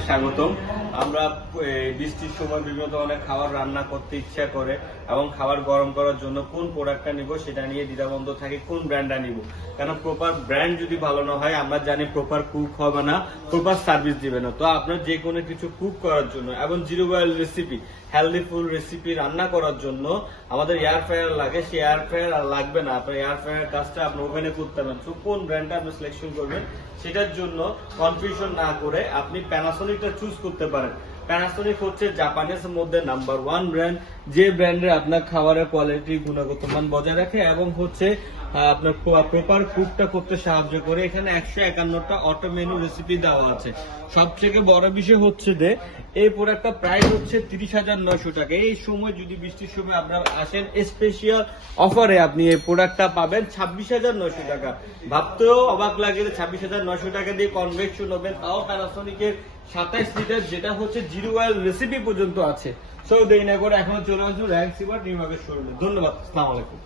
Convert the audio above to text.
স্বাগতম। আমরা জানি প্রপার কুক হবে না প্রপার সার্ভিস দিবে না। তো আপনার যে কোনো কিছু কুক করার জন্য এবং zero boil recipe healthy full recipe রান্না করার জন্য আমাদের এয়ার ফ্রায়ার লাগে। এয়ার ফ্রায়ার লাগবে না। আপনার এয়ার ফ্রায়ার কাজটা আপনি ওভেনে করতে পারেন। কোন ব্র্যান্ডটা আপনি সিলেকশন করবেন, সেটার জন্য কনফিউশন না করে আপনি প্যানাসোনিকটা চুজ করতে পারেন। প্যানাসোনিক হচ্ছে জাপানের মধ্যে নাম্বার ওয়ান ব্র্যান্ড যে ব্র্যান্ডে আপনার খাবারের কোয়ালিটি গুণগত মান বজায় রাখে এবং হচ্ছে আপনার প্রপার কুকটা করতে সাহায্য করে। এখানে একশো একান্নটা অটো মেনু রেসিপি দেওয়া আছে। সব থেকে বড় বিষয় হচ্ছে যে, এই প্রোডাক্টটা প্রাইস হচ্ছে তিরিশ হাজার নয়শো টাকা। এই সময় যদি বৃষ্টির সময় আপনারা আসেন স্পেশাল অফারে আপনি এই প্রোডাক্টটা পাবেন ছাব্বিশ হাজার নয়শো টাকা। ভাবতেও অবাক লাগে ছাব্বিশ হাজার নয়শো টাকা দিয়ে কনভেকশন হবেন তাও প্যানাসোনিকের সাতাইশ লিটার, যেটা হচ্ছে জিরো অয়েল রেসিপি পর্যন্ত আছে। সো দেরি না করে এখনও চলে আসুন র্যাঙ্ক সিবার নিউ মার্কেট শোরুমে ধন্যবাদ, আসসালামু আলাইকুম।